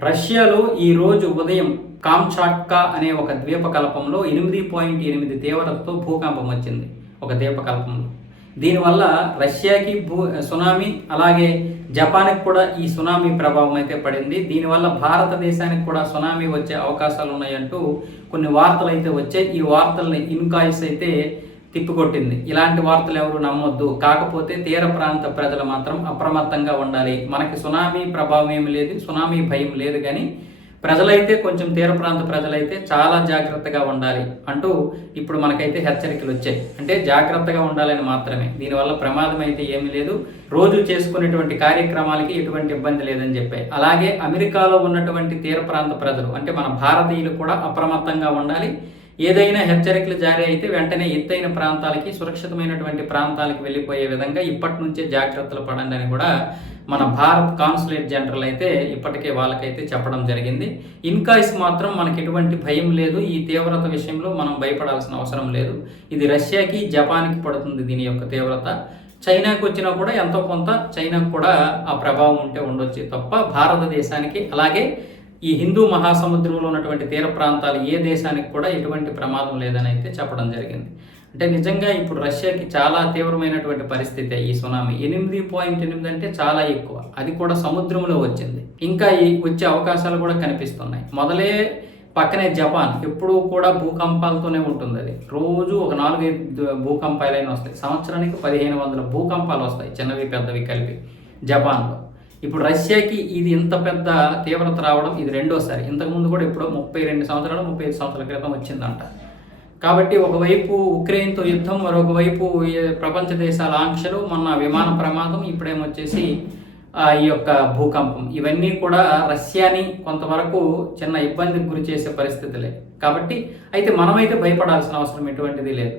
రష్యాలో ఈ రోజు ఉదయం కామ్చాట్కా అనే ఒక ద్వీపకల్పంలో ఎనిమిది పాయింట్ ఎనిమిది తీవ్రతతో భూకంపం వచ్చింది ఒక ద్వీపకల్పంలో. దీనివల్ల రష్యాకి భూ సునామీ అలాగే జపాన్కి కూడా ఈ సునామీ ప్రభావం అయితే పడింది. దీనివల్ల భారతదేశానికి కూడా సునామీ వచ్చే అవకాశాలు ఉన్నాయంటూ కొన్ని వార్తలు అయితే వచ్చాయి. ఈ వార్తల్ని ఇన్కాయిస్ అయితే తిప్పికొట్టింది. ఇలాంటి వార్తలు ఎవరు నమ్మొద్దు. కాకపోతే తీర ప్రాంత ప్రజలు మాత్రం అప్రమత్తంగా ఉండాలి. మనకి సునామీ ప్రభావం ఏమి లేదు సునామీ భయం లేదు కానీ ప్రజలైతే కొంచెం తీర ప్రాంత ప్రజలైతే చాలా జాగ్రత్తగా ఉండాలి అంటూ ఇప్పుడు మనకైతే హెచ్చరికలు వచ్చాయి. అంటే జాగ్రత్తగా ఉండాలని మాత్రమే. దీనివల్ల ప్రమాదం అయితే ఏమీ లేదు. రోజు చేసుకునేటువంటి కార్యక్రమాలకి ఎటువంటి ఇబ్బంది లేదని చెప్పాయి అలాగే అమెరికాలో ఉన్నటువంటి తీర ప్రాంత ప్రజలు అంటే మన భారతీయులు కూడా అప్రమత్తంగా ఉండాలి. ఏదైనా హెచ్చరికలు జారీ అయితే వెంటనే ఎత్తైన ప్రాంతాలకి సురక్షితమైనటువంటి ప్రాంతాలకు వెళ్ళిపోయే విధంగా ఇప్పటి నుంచే జాగ్రత్తలు పడండి అని కూడా మన భారత్ కాన్సులేట్ జనరల్ అయితే ఇప్పటికే వాళ్ళకైతే చెప్పడం జరిగింది. ఇన్కాయిస్ మాత్రం మనకి ఎటువంటి భయం లేదు. ఈ తీవ్రత విషయంలో మనం భయపడాల్సిన అవసరం లేదు. ఇది రష్యాకి జపాన్కి పడుతుంది దీని యొక్క తీవ్రత. చైనాకు వచ్చినా కూడా ఎంతో కొంత చైనాకు కూడా ఆ ప్రభావం ఉంటే ఉండొచ్చు తప్ప భారతదేశానికి అలాగే ఈ హిందూ మహాసముద్రంలో ఉన్నటువంటి తీర ప్రాంతాలు ఏ దేశానికి కూడా ఎటువంటి ప్రమాదం లేదని అయితే చెప్పడం జరిగింది. అంటే నిజంగా ఇప్పుడు రష్యాకి చాలా తీవ్రమైనటువంటి పరిస్థితి ఈ సునామీ. ఎనిమిది పాయింట్ ఎనిమిది అంటే చాలా ఎక్కువ. అది కూడా సముద్రంలో వచ్చింది. ఇంకా ఈ వచ్చే అవకాశాలు కూడా కనిపిస్తున్నాయి. మొదలే పక్కనే జపాన్. ఎప్పుడూ కూడా భూకంపాలతోనే ఉంటుంది అది. రోజు ఒక నాలుగైదు భూకంపాలైనా వస్తాయి. సంవత్సరానికి పదిహేను వందల భూకంపాలు వస్తాయి. చిన్నవి పెద్దవి కలిపి జపాన్లో. ఇప్పుడు రష్యాకి ఇది ఇంత పెద్ద తీవ్రత రావడం ఇది రెండోసారి. ఇంతకుముందు కూడా ఇప్పుడు ముప్పై రెండు సంవత్సరాలు ముప్పై ఐదు సంవత్సరాల క్రితం వచ్చిందంట. కాబట్టి ఒకవైపు ఉక్రెయిన్తో యుద్ధం మరొకవైపు ప్రపంచ దేశాల ఆంక్షలు మొన్న విమాన ప్రమాదం ఇప్పుడేమొచ్చేసి ఈ యొక్క భూకంపం. ఇవన్నీ కూడా రష్యాని కొంతవరకు చిన్న ఇబ్బందికి గురి చేసే పరిస్థితులే. కాబట్టి అయితే మనమైతే భయపడాల్సిన అవసరం ఎటువంటిది లేదు.